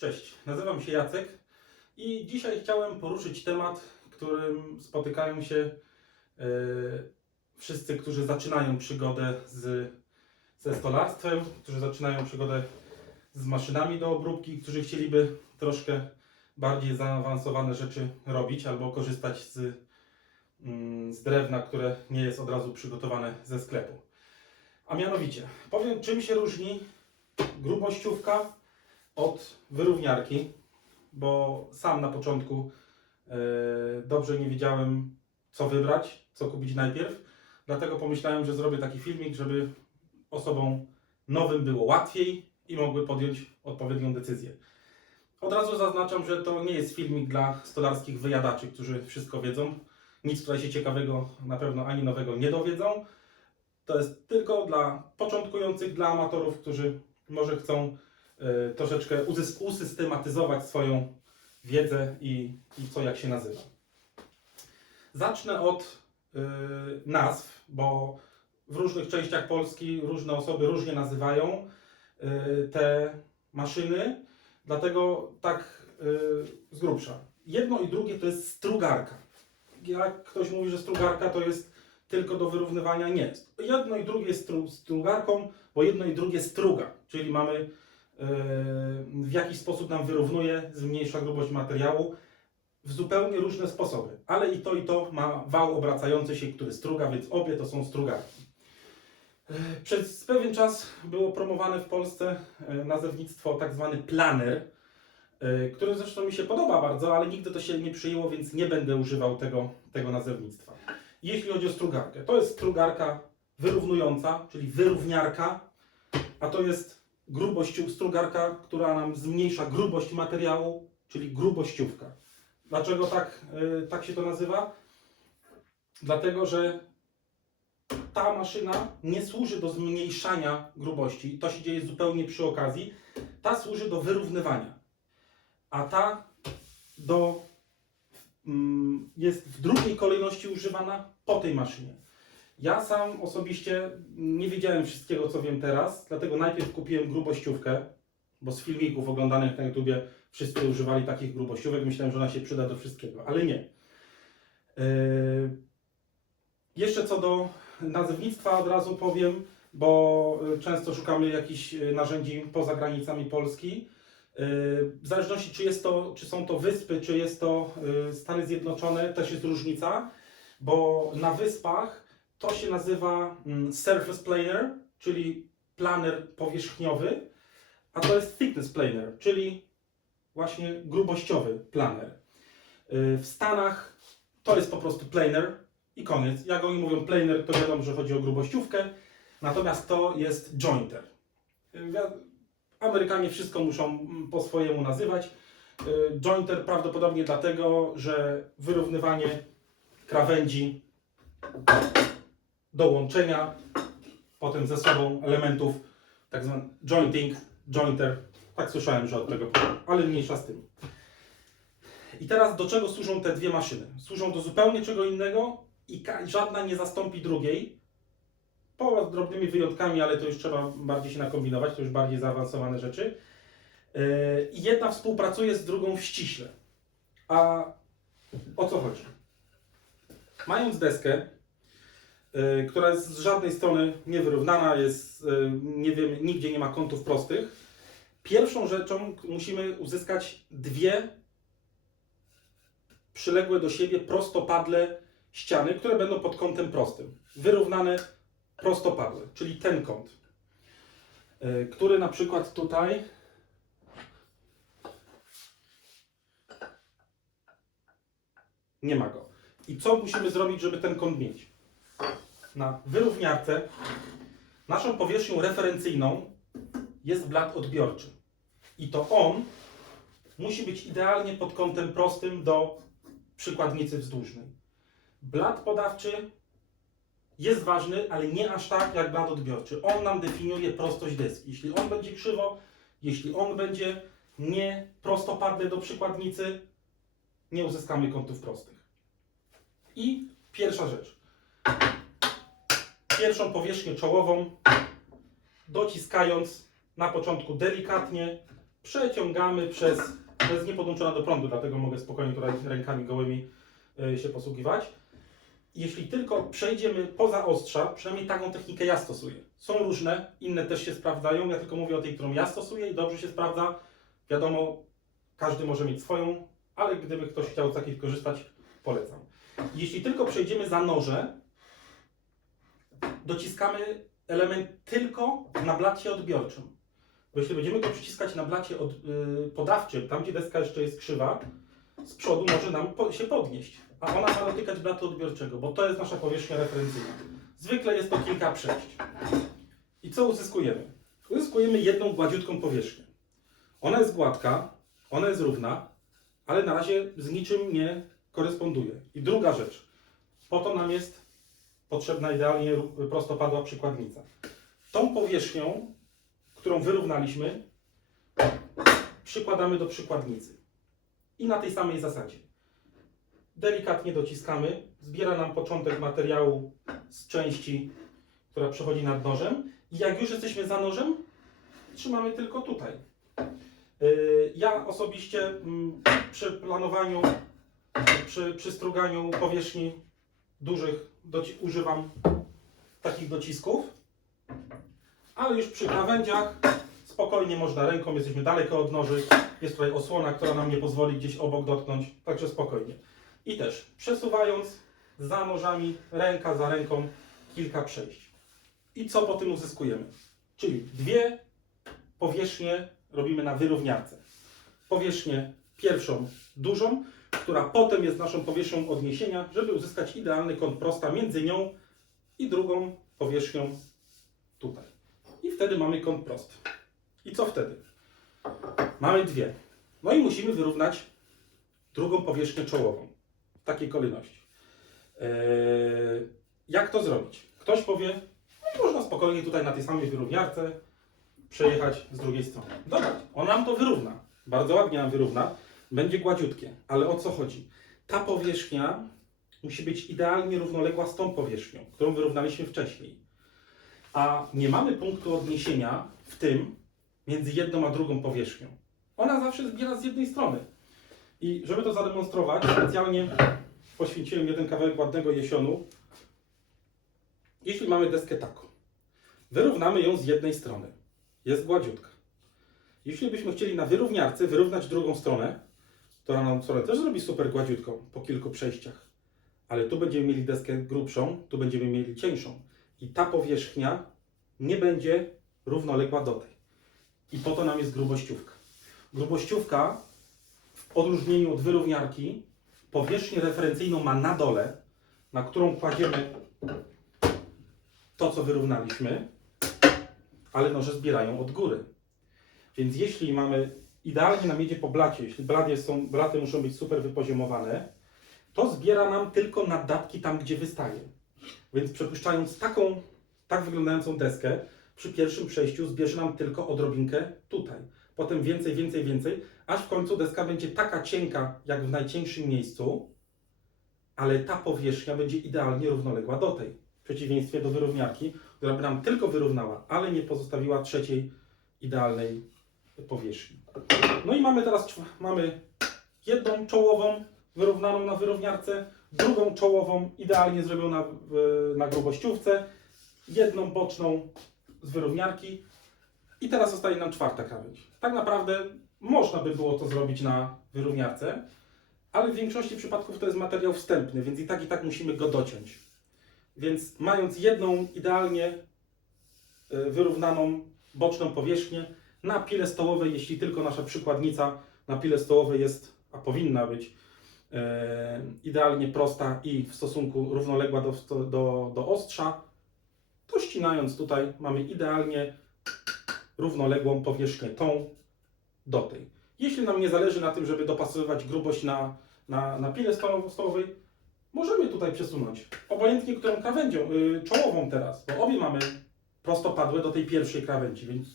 Cześć, nazywam się Jacek i dzisiaj chciałem poruszyć temat, którym spotykają się e, wszyscy, którzy zaczynają przygodę z, ze stolarstwem, którzy zaczynają przygodę z maszynami do obróbki, którzy chcieliby troszkę bardziej zaawansowane rzeczy robić albo korzystać z, mm, z drewna, które nie jest od razu przygotowane ze sklepu. A mianowicie, powiem czym się różni grubościówka od wyrówniarki, bo sam na początku e, dobrze nie wiedziałem, co wybrać, co kupić najpierw. Dlatego pomyślałem, że zrobię taki filmik, żeby osobom nowym było łatwiej i mogły podjąć odpowiednią decyzję. Od razu zaznaczam, że to nie jest filmik dla stolarskich wyjadaczy, którzy wszystko wiedzą. Nic tutaj się ciekawego na pewno ani nowego nie dowiedzą. To jest tylko dla początkujących, dla amatorów, którzy może chcą troszeczkę uzys- usystematyzować swoją wiedzę i, i co jak się nazywa. Zacznę od y, nazw, bo w różnych częściach Polski różne osoby różnie nazywają y, te maszyny, dlatego tak y, z grubsza. Jedno i drugie to jest strugarka. Jak ktoś mówi, że strugarka to jest tylko do wyrównywania, nie. Jedno i drugie jest stru, strugarką, bo jedno i drugie struga, czyli mamy w jakiś sposób nam wyrównuje, zmniejsza grubość materiału w zupełnie różne sposoby. Ale i to i to ma wał obracający się, który struga, więc obie to są strugarki. Yy, Przez pewien czas było promowane w Polsce yy, nazewnictwo tak zwany planer, yy, które zresztą mi się podoba bardzo, ale nigdy to się nie przyjęło, więc nie będę używał tego, tego nazewnictwa. Jeśli chodzi o strugarkę, to jest strugarka wyrównująca, czyli wyrówniarka, a to jest grubość strugarka, która nam zmniejsza grubość materiału, czyli grubościówka. Dlaczego tak, y, tak się to nazywa? Dlatego, że ta maszyna nie służy do zmniejszania grubości, to się dzieje zupełnie przy okazji. Ta służy do wyrównywania, a ta do mm, jest w drugiej kolejności używana po tej maszynie. Ja sam osobiście nie wiedziałem wszystkiego, co wiem teraz, dlatego najpierw kupiłem grubościówkę, bo z filmików oglądanych na YouTubie wszyscy używali takich grubościówek. Myślałem, że ona się przyda do wszystkiego, ale nie. Yy, jeszcze co do nazewnictwa od razu powiem, bo y, często szukamy jakichś y, narzędzi poza granicami Polski. Yy, W zależności czy, jest to, czy są to wyspy, czy jest to Stany Zjednoczone, też jest różnica, bo na wyspach to się nazywa mm, surface planer, czyli planer powierzchniowy, a to jest thickness planer, czyli właśnie grubościowy planer. Yy, W Stanach to jest po prostu planer i koniec. Jak oni mówią planer, to wiadomo, że chodzi o grubościówkę, natomiast to jest jointer. Wi- Amerykanie wszystko muszą mm, po swojemu nazywać. Yy, Jointer prawdopodobnie dlatego, że wyrównywanie krawędzi do łączenia potem ze sobą elementów, tak zwany jointing, jointer. Tak słyszałem, że od tego, ale mniejsza z tym. I teraz do czego służą te dwie maszyny? Służą do zupełnie czego innego i żadna nie zastąpi drugiej. Poza drobnymi wyjątkami, ale to już trzeba bardziej się nakombinować, to już bardziej zaawansowane rzeczy. Yy, I jedna współpracuje z drugą ściśle. A o co chodzi? Mając deskę, która jest z żadnej strony niewyrównana, jest, y, nie wiem, nigdzie nie ma kątów prostych, pierwszą rzeczą musimy uzyskać dwie przyległe do siebie prostopadle ściany, które będą pod kątem prostym. Wyrównane prostopadle, czyli ten kąt, y, który na przykład tutaj nie ma go. I co musimy zrobić, żeby ten kąt mieć? Na wyrówniarce naszą powierzchnią referencyjną jest blat odbiorczy. I to on musi być idealnie pod kątem prostym do przykładnicy wzdłużnej. Blat podawczy jest ważny, ale nie aż tak jak blat odbiorczy. On nam definiuje prostość deski. Jeśli on będzie krzywo, jeśli on będzie nie prostopadle do przykładnicy, nie uzyskamy kątów prostych. I pierwsza rzecz. Pierwszą powierzchnię czołową dociskając na początku delikatnie przeciągamy przez, to jest niepodłączona do prądu, dlatego mogę spokojnie tutaj rękami gołymi y, się posługiwać. Jeśli tylko przejdziemy poza ostrza, przynajmniej taką technikę ja stosuję. Są różne, inne też się sprawdzają, ja tylko mówię o tej, którą ja stosuję i dobrze się sprawdza. Wiadomo, każdy może mieć swoją, ale gdyby ktoś chciał z takiej korzystać, polecam. Jeśli tylko przejdziemy za noże, dociskamy element tylko na blacie odbiorczym. Bo jeśli będziemy go przyciskać na blacie od, y, podawczym, tam gdzie deska jeszcze jest krzywa, z przodu może nam po, się podnieść, a ona ma dotykać blatu odbiorczego, bo to jest nasza powierzchnia referencyjna. Zwykle jest to kilka przejść. I co uzyskujemy? Uzyskujemy jedną gładziutką powierzchnię. Ona jest gładka, ona jest równa, ale na razie z niczym nie koresponduje. I druga rzecz, po to nam jest potrzebna idealnie prostopadła przykładnica. Tą powierzchnią, którą wyrównaliśmy, przykładamy do przykładnicy. I na tej samej zasadzie. Delikatnie dociskamy, zbiera nam początek materiału z części, która przechodzi nad nożem. I jak już jesteśmy za nożem, trzymamy tylko tutaj. Yy, Ja osobiście mm, przy planowaniu, przy, przy struganiu powierzchni dużych używam takich docisków, ale już przy krawędziach spokojnie można ręką, jesteśmy daleko od noży, jest tutaj osłona, która nam nie pozwoli gdzieś obok dotknąć, także spokojnie. I też przesuwając za nożami, ręka za ręką, kilka przejść. I co po tym uzyskujemy? Czyli dwie powierzchnie robimy na wyrówniarce. Powierzchnię pierwszą dużą, która potem jest naszą powierzchnią odniesienia, żeby uzyskać idealny kąt prosta między nią i drugą powierzchnią tutaj. I wtedy mamy kąt prosty. I co wtedy? Mamy dwie. No i musimy wyrównać drugą powierzchnię czołową. W takiej kolejności. Eee, jak to zrobić? Ktoś powie, no można spokojnie tutaj na tej samej wyrówniarce przejechać z drugiej strony. Dobra, on nam to wyrówna. Bardzo ładnie nam wyrówna. Będzie gładziutkie. Ale o co chodzi? Ta powierzchnia musi być idealnie równoległa z tą powierzchnią, którą wyrównaliśmy wcześniej. A nie mamy punktu odniesienia w tym między jedną a drugą powierzchnią. Ona zawsze zbiera z jednej strony. I żeby to zademonstrować, specjalnie poświęciłem jeden kawałek ładnego jesionu. Jeśli mamy deskę taką, wyrównamy ją z jednej strony. Jest gładziutka. Jeśli byśmy chcieli na wyrówniarce wyrównać drugą stronę, nam stronę też zrobi super gładziutką po kilku przejściach. Ale tu będziemy mieli deskę grubszą, tu będziemy mieli cieńszą. I ta powierzchnia nie będzie równoległa do tej. I po to nam jest grubościówka. Grubościówka w odróżnieniu od wyrówniarki powierzchnię referencyjną ma na dole, na którą kładziemy to, co wyrównaliśmy, ale noże zbierają od góry. Więc jeśli mamy idealnie nam jedzie po blacie, jeśli blaty, są, blaty muszą być super wypoziomowane, to zbiera nam tylko naddatki tam, gdzie wystaje. Więc przepuszczając taką, tak wyglądającą deskę, przy pierwszym przejściu zbierze nam tylko odrobinkę tutaj. Potem więcej, więcej, więcej, aż w końcu deska będzie taka cienka, jak w najcieńszym miejscu, ale ta powierzchnia będzie idealnie równoległa do tej. W przeciwieństwie do wyrówniarki, która by nam tylko wyrównała, ale nie pozostawiła trzeciej idealnej powierzchni. No i mamy teraz mamy jedną czołową wyrównaną na wyrówniarce, drugą czołową idealnie zrobioną na grubościówce, jedną boczną z wyrówniarki i teraz zostaje nam czwarta krawędź. Tak naprawdę można by było to zrobić na wyrówniarce, ale w większości przypadków to jest materiał wstępny, więc i tak i tak musimy go dociąć. Więc mając jedną idealnie y, wyrównaną boczną powierzchnię na pile stołowej, jeśli tylko nasza przykładnica na pile stołowej jest, a powinna być e, idealnie prosta i w stosunku równoległa do, do, do ostrza, to ścinając tutaj mamy idealnie równoległą powierzchnię tą do tej. Jeśli nam nie zależy na tym, żeby dopasowywać grubość na, na, na stołowej, możemy tutaj przesunąć. Obojętnie którą krawędzią, y, czołową teraz, bo obie mamy prostopadłe do tej pierwszej krawędzi, więc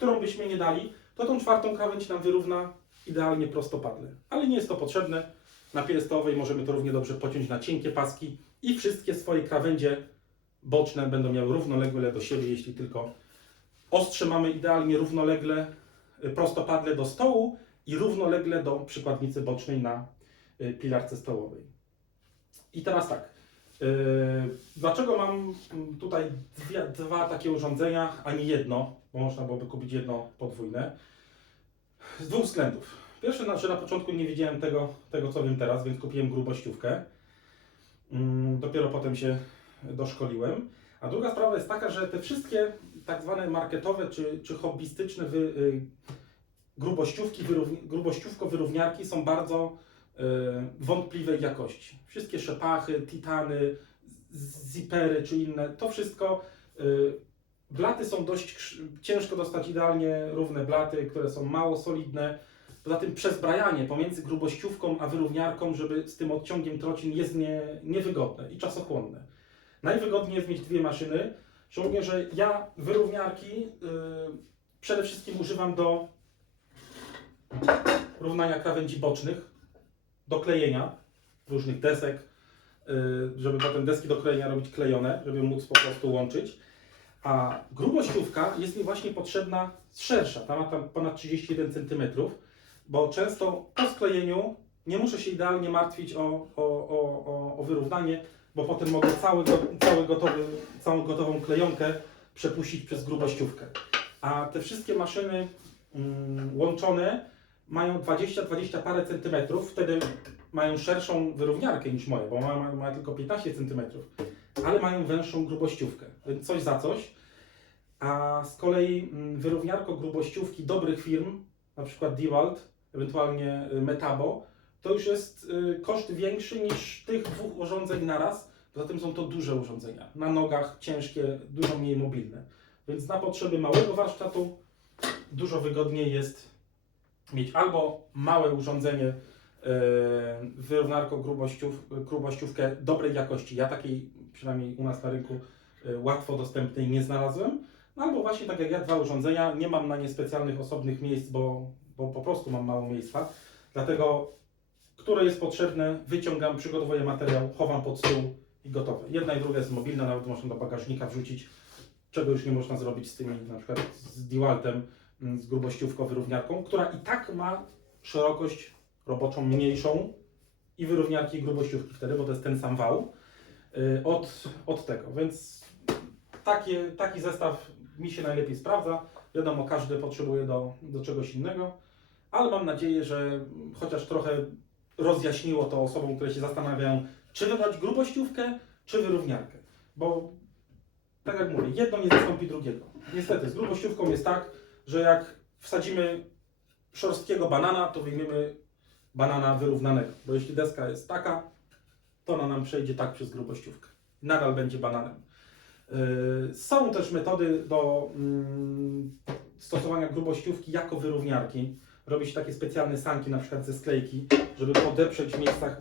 którą byśmy nie dali, to tą czwartą krawędź nam wyrówna idealnie prostopadle. Ale nie jest to potrzebne. Na pile stołowej możemy to równie dobrze pociąć na cienkie paski i wszystkie swoje krawędzie boczne będą miały równolegle do siebie, jeśli tylko ostrze mamy idealnie równolegle y, prostopadle do stołu i równolegle do przykładnicy bocznej na y, pilarce stołowej. I teraz tak. y, Dlaczego mam mm, tutaj dwie, dwa takie urządzenia, a nie jedno, bo można byłoby kupić jedno podwójne? Z dwóch względów. Pierwszy, na początku nie wiedziałem tego, tego co wiem teraz, więc kupiłem grubościówkę. Mm, Dopiero potem się doszkoliłem. A druga sprawa jest taka, że te wszystkie tak zwane marketowe czy, czy hobbystyczne wy, y, grubościówki, wyrówni, grubościówko-wyrówniarki są bardzo y, wątpliwej jakości. Wszystkie szepachy, titany, zipery czy inne, to wszystko y, blaty są dość ciężko dostać idealnie równe blaty, które są mało solidne. Poza tym przezbrajanie pomiędzy grubościówką a wyrówniarką, żeby z tym odciągiem trocin jest nie, niewygodne i czasochłonne. Najwygodniej jest mieć dwie maszyny, szczególnie, że ja wyrówniarki y, przede wszystkim używam do równania krawędzi bocznych, do klejenia różnych desek, y, żeby potem deski do klejenia robić klejone, żeby móc po prostu łączyć. A grubościówka jest mi właśnie potrzebna szersza, ta ma tam ponad 31 cm, bo często po sklejeniu nie muszę się idealnie martwić o, o, o, o, o wyrównanie, bo potem mogę cały, cały gotowy, całą gotową klejonkę przepuścić przez grubościówkę. A te wszystkie maszyny mm, łączone mają 20-20 parę centymetrów, wtedy mają szerszą wyrówniarkę niż moje, bo moja ma, ma tylko 15 centymetrów, ale mają węższą grubościówkę, więc coś za coś. A z kolei mm, wyrówniarko grubościówki dobrych firm, na przykład DeWalt, ewentualnie y, Metabo, to już jest y, koszt większy niż tych dwóch urządzeń naraz. Poza tym są to duże urządzenia, na nogach, ciężkie, dużo mniej mobilne. Więc na potrzeby małego warsztatu dużo wygodniej jest mieć albo małe urządzenie, y, wyrównarko grubościów, grubościówkę dobrej jakości. Ja takiej, przynajmniej u nas na rynku, y, łatwo dostępnej nie znalazłem. No albo właśnie tak jak ja, dwa urządzenia. Nie mam na nie specjalnych osobnych miejsc, bo, bo po prostu mam mało miejsca. Dlatego, które jest potrzebne, wyciągam, przygotowuję materiał, chowam pod stół i gotowe. Jedna i druga jest mobilna, nawet można do bagażnika wrzucić, czego już nie można zrobić z tymi, na przykład z Dewaltem, mm, z grubościówką, wyrówniarką, która i tak ma szerokość roboczą mniejszą i wyrówniarki grubościówki wtedy, bo to jest ten sam wał y, od, od tego. Więc takie, taki zestaw mi się najlepiej sprawdza. Wiadomo, każdy potrzebuje do, do czegoś innego, ale mam nadzieję, że chociaż trochę rozjaśniło to osobom, które się zastanawiają, czy wybrać grubościówkę, czy wyrówniarkę. Bo tak jak mówię, jedno nie zastąpi drugiego. Niestety, z grubościówką jest tak, że jak wsadzimy szorstkiego banana, to wyjmiemy banana wyrównanego. Bo jeśli deska jest taka, to ona nam przejdzie tak przez grubościówkę. Nadal będzie bananem. Yy, Są też metody do mm, stosowania grubościówki jako wyrówniarki. Robi się takie specjalne sanki, na przykład ze sklejki, żeby podeprzeć w miejscach,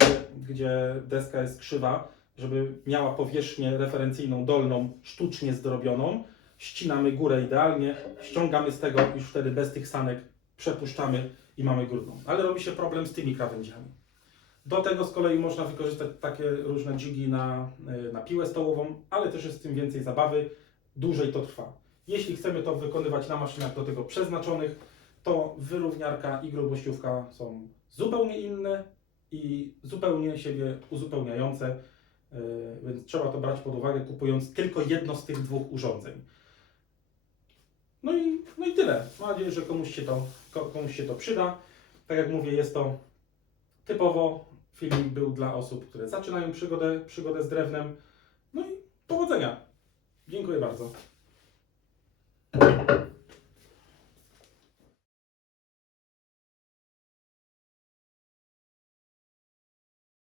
gdzie, deska jest krzywa, żeby miała powierzchnię referencyjną dolną sztucznie zdrobioną. Ścinamy górę idealnie, ściągamy z tego, już wtedy bez tych sanek przepuszczamy i mamy górną. Ale robi się problem z tymi krawędziami. Do tego z kolei można wykorzystać takie różne jigi na, y, na piłę stołową, ale też jest tym więcej zabawy, dłużej to trwa. Jeśli chcemy to wykonywać na maszynach do tego przeznaczonych, to wyrówniarka i grubościówka są zupełnie inne i zupełnie siebie uzupełniające, y, więc trzeba to brać pod uwagę, kupując tylko jedno z tych dwóch urządzeń. No i tyle. Mam nadzieję, że komuś się, to, komuś się to przyda. Tak jak mówię, jest to typowo film był dla osób, które zaczynają przygodę, przygodę z drewnem. No i powodzenia. Dziękuję bardzo.